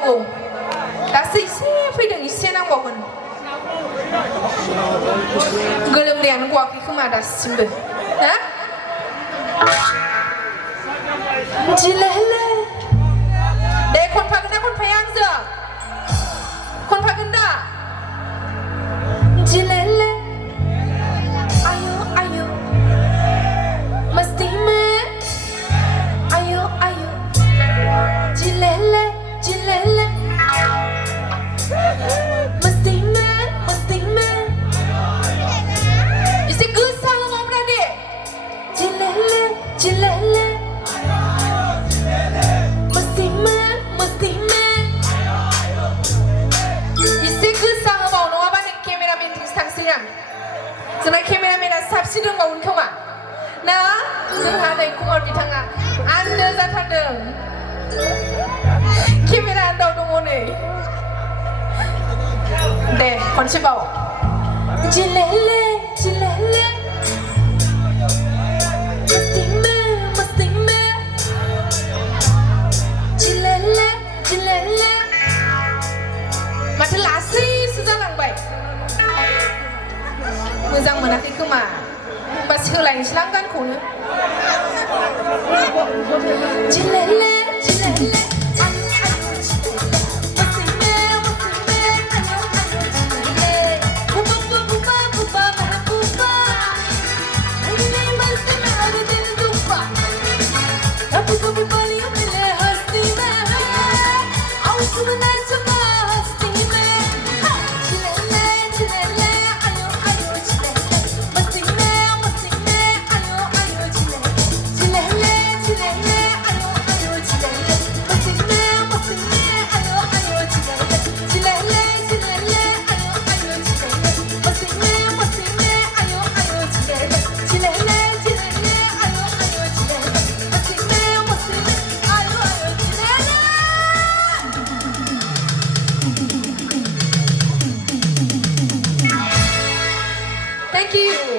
먹어. 다시 세피등 세낭 먹은. 그럼리안 과기 그마다 심들. 나? 질레레. 내 콘파근다 콘파양저. 콘파근다. 질레레. 아유 아유. 머스티메. 아유 아유. 질레레 질레레. 머스티메 머스티메. 이제 그 상황 없는데. 질레레 질레레. 머스티메 머스티메. 이제 그 상황 없는 와바는 카메라맨 디스탕스냥. 저는 카메라맨은 삽시든 거 운켜마. 나 जोंहानै कुमार बिथाङा आननो जाथारदों केमेरा आन्दाव दङ नै दे खनसेबाव जिलेले जिलेले मस्तिमे मस्तिमे जिलेले जिलेले माथो लासैसो जालांबाय मोजां मोनाखै खोमा होमबा सोलायनोसै लां गानखौनो जिलेले जिलेले Thank you.